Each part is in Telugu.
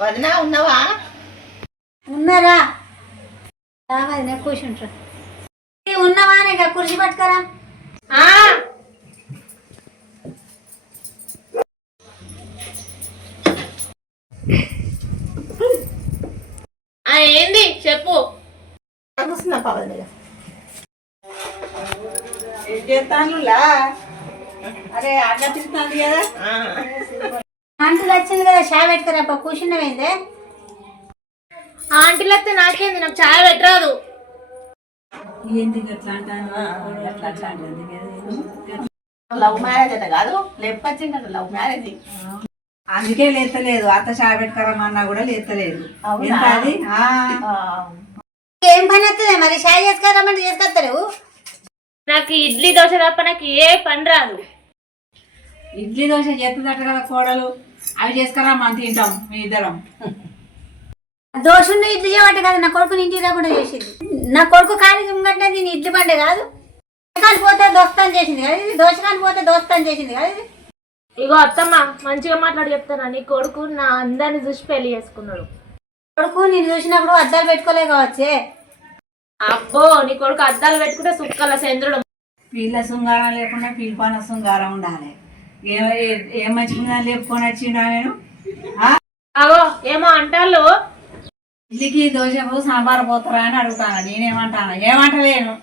వదినా ఉన్నావా? ఉన్నారా? వదిన కూర్చుంటారు. ఉన్నావా? ఇక కుర్చీ పట్టుకరా. ఏంది చెప్పు. కూర్చున్నా పవన్ దగ్గర. ఏం చేస్తానులా? అరే అడ్డ తిరుగుతాను కదా. ఆంటీలు వచ్చింది కదా, చాయ్ పెట్టుకురా. కూర్చున్నవేందే? ఆంటీలు వస్తే నాకేంది, నాకు చాయ్ పెట్టరాదు. ఏంటి అట్లా అంటాను? లవ్ మ్యారేజ్ అట కాదు, లేపచ్చిందట లవ్ మ్యారేజ్. అందుకే లేతలేదు. అత్త చాయ్ పెట్టుకరమన్నా కూడా లేతలేదు. అది ఏం పని వస్తుంది మరి? చాయ్ చేసుకురామంటే చేసుకొస్తలేవు. నాకు ఇడ్లీ దోశ తప్ప నాకు ఏ పని రాదు. ఇడ్లీ దోశ చేస్తుందట కదా కోడలు, అవి చేసుకురామని తింటాం మీ ఇద్దరం. దోశ ఇడ్లీ చేయబట్టే కదా నా కొడుకుని ఇంటికి రాకుండా చేసింది. నా కొడుకు ఖాళీ ముంగట్నే దీని ఇడ్లీ బండే కాదు. కానీ పోతే దోస్తాన్ చేసింది కదా ఇది. దోశ కానీ పోతే దోస్తాన్ చేసింది కదా ఇది. ఇగో అత్తమ్మ, మంచిగా మాట్లాడి చెప్తానా, నీ కొడుకు నా అందరిని చూసి పెళ్లి చేసుకున్నాడు. కొడుకు నేను చూసినప్పుడు అద్దాలు పెట్టుకోలే కావచ్చే. అబ్బో, నీ కొడుకు అద్దాలు పెట్టుకుంటే సుక్కల చంద్రుడు. పీళ్ళ శృంగారం లేకుండా పీల్పాన శృంగారం ఉండాలి. ఏం మంచిగా లేపుకొని వచ్చిండా నేను? అవో ఏమో అంటాళ్ళు. ఇడ్లీకి దోశకు సాంబార్ పోతారా అని అడుగుతాను. నేనేమంటాను? ఏమంటలేను.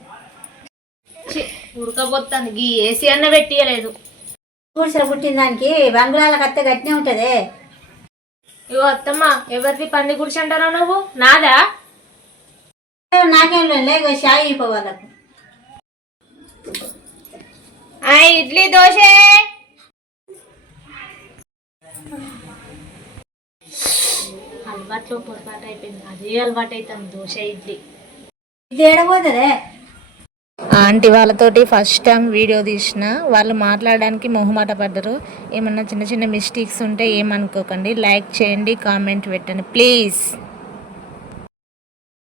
ఉడకపోతాను, గీ ఏసీ అన్న పెట్టియలేదు. కూర్చొని పుట్టిన దానికి బంగుళాల కత్తే గట్టినే ఉంటది. ఇగో అత్తమ్మ, ఎవరిది పంది గుడిచి అంటారా నువ్వు? నాదా? నాకేం లేదు. షాయి అయిపోవాళ్ళకు ఇడ్లీ దోశ. అలవాట్లో పొరపాటు అయిపోయింది, అదే అలవాటు అవుతుంది దోశ ఇడ్లీ. ఇది ఏడబోతుందే. ఆంటీ వాళ్ళతోటి ఫస్ట్ టైం వీడియో తీసిన, వాళ్ళు మాట్లాడడానికి మొహమాట పడ్డరు. ఏమన్నా చిన్న చిన్న మిస్టేక్స్ ఉంటే ఏమనుకోకండి. లైక్ చేయండి, కామెంట్ పెట్టండి ప్లీజ్.